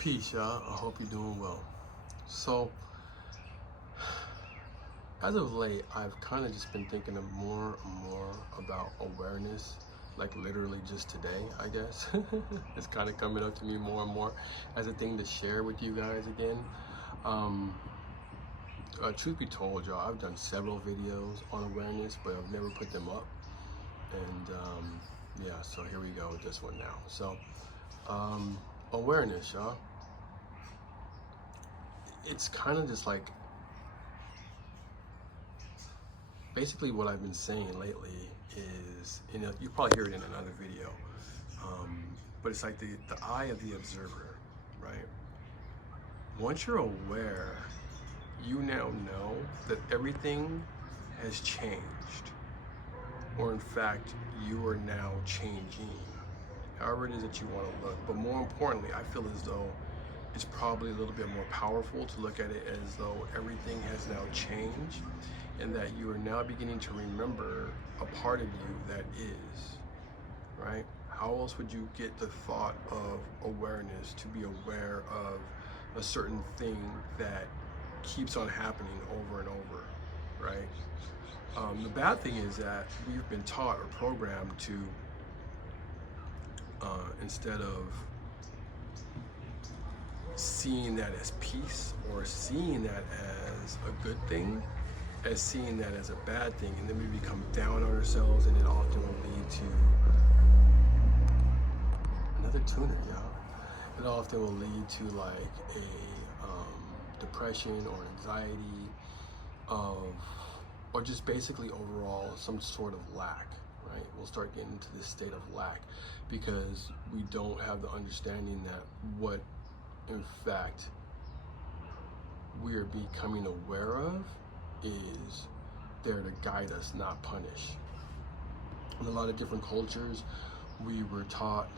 Peace, y'all. I hope you're doing well. So, as of late, I've kind of just been thinking of more and more about awareness, like literally just today, I guess. It's kind of coming up to me more and more as a thing to share with you guys again. Um, Truth be told, y'all, I've done several videos on awareness, but I've never put them up. And yeah, so here we go with this one now. So, awareness, y'all. It's kind of just like basically what I've been saying lately is, you probably hear it in another video, but it's like the eye of the observer, right? Once you're aware, you now know that everything has changed, or in fact, you are now changing, however it is that you want to look. But more importantly, I feel as though it's probably a little bit more powerful to look at it as though everything has now changed and that you are now beginning to remember a part of you that is, right? How else would you get the thought of awareness to be aware of a certain thing that keeps on happening over and over, right? The bad thing is that we've been taught or programmed to, instead of seeing that as peace or seeing that as a good thing, as seeing that as a bad thing, and then we become down on ourselves, and it often will lead to another tuner, y'all. It often will lead to like a depression or anxiety or just basically overall some sort of lack, right? We'll start getting into this state of lack because we don't have the understanding that what in fact we are becoming aware of is there to guide us, not punish. In a lot of different cultures, we were taught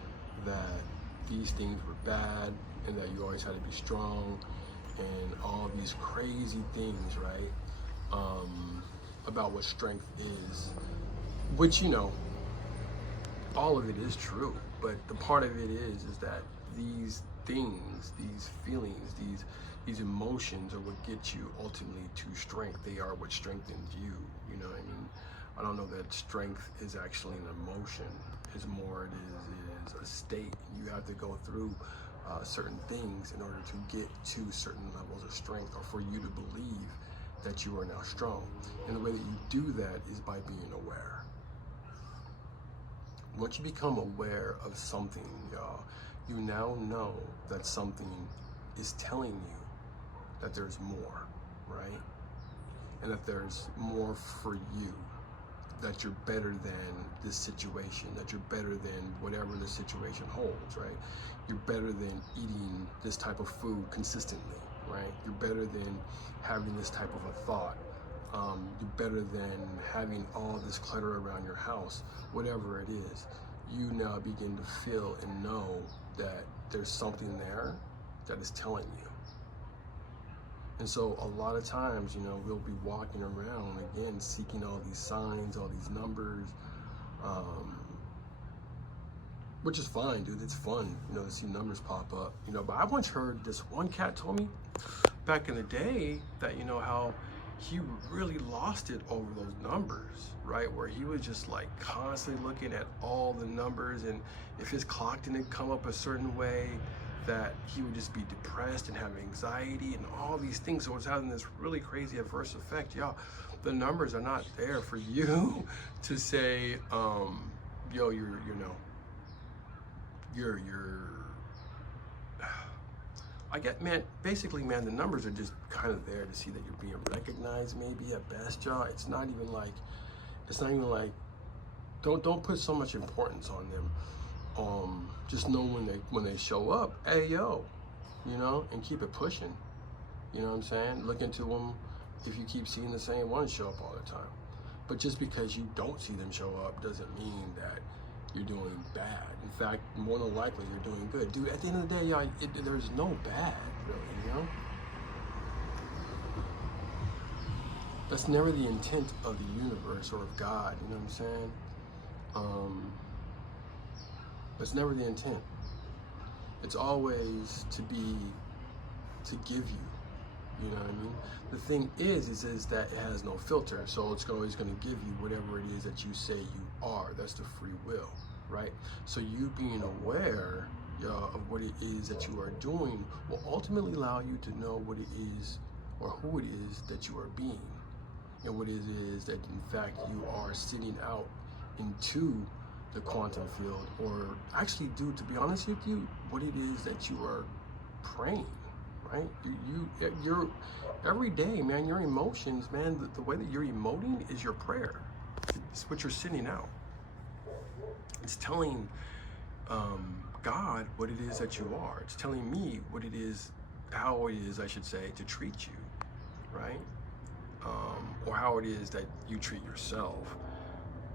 that these things were bad and that you always had to be strong and all of these crazy things, right? About what strength is, which, all of it is true, but the part of it is that these things, these feelings, these emotions are what get you ultimately to strength. They are what strengthens you. You know what I mean? I don't know that strength is actually an emotion. It's more it is a state. You have to go through certain things in order to get to certain levels of strength, or for you to believe that you are now strong. And the way that you do that is by being aware. Once you become aware of something, y'all, you now know that something is telling you that there's more, right? And that there's more for you, that you're better than this situation, that you're better than whatever the situation holds, right? You're better than eating this type of food consistently, right? You're better than having this type of a thought. You're better than having all this clutter around your house, whatever it is. You now begin to feel and know that there's something there that is telling you. And so a lot of times, we'll be walking around again, seeking all these signs, all these numbers, which is fine, dude. It's fun, to see numbers pop up, but I once heard this one cat told me back in the day that, how he really lost it over those numbers, right? Where he was just like constantly looking at all the numbers, and if his clock didn't come up a certain way, that he would just be depressed and have anxiety and all these things. So it's having this really crazy adverse effect. Y'all, the numbers are not there for you to say, yo, I get, man, basically, man, the numbers are just kind of there to see that you're being recognized, maybe at best, y'all. It's not even like, don't put so much importance on them. Just know when they show up, hey, yo, and keep it pushing. You know what I'm saying? Look into them if you keep seeing the same ones show up all the time. But just because you don't see them show up doesn't mean that you're doing bad. In fact, more than likely, you're doing good. Dude, at the end of the day, y'all, there's no bad, really, That's never the intent of the universe or of God, you know what I'm saying? That's never the intent. It's always to give you. You know what I mean? The thing is that it has no filter, so it's always going to give you whatever it is that you say you are. That's the free will, right? So you being aware of what it is that you are doing will ultimately allow you to know what it is or who it is that you are being, and what it is that in fact you are sending out into the quantum field, or actually, dude, to be honest with you, what it is that you are praying. Right? You're every day, man, your emotions, man, the way that you're emoting is your prayer. It's what you're sending out. It's telling God what it is that you are. It's telling me what it is, how it is, I should say, to treat you, right? Or how it is that you treat yourself,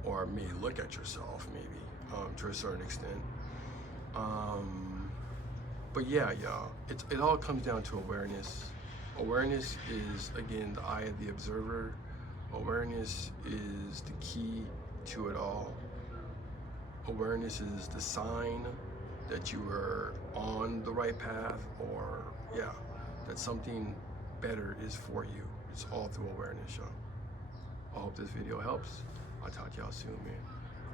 or may look at yourself, maybe, to a certain extent. But yeah, y'all, it all comes down to awareness. Awareness is, again, the eye of the observer. Awareness is the key to it all. Awareness is the sign that you are on the right path, or, yeah, that something better is for you. It's all through awareness, y'all. I hope this video helps. I'll talk to y'all soon, man.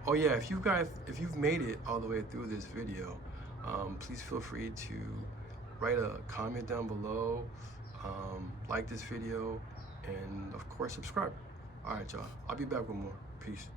Oh yeah, if you've made it all the way through this video, please feel free to write a comment down below, like this video, and of course subscribe. All right, y'all. I'll be back with more. Peace.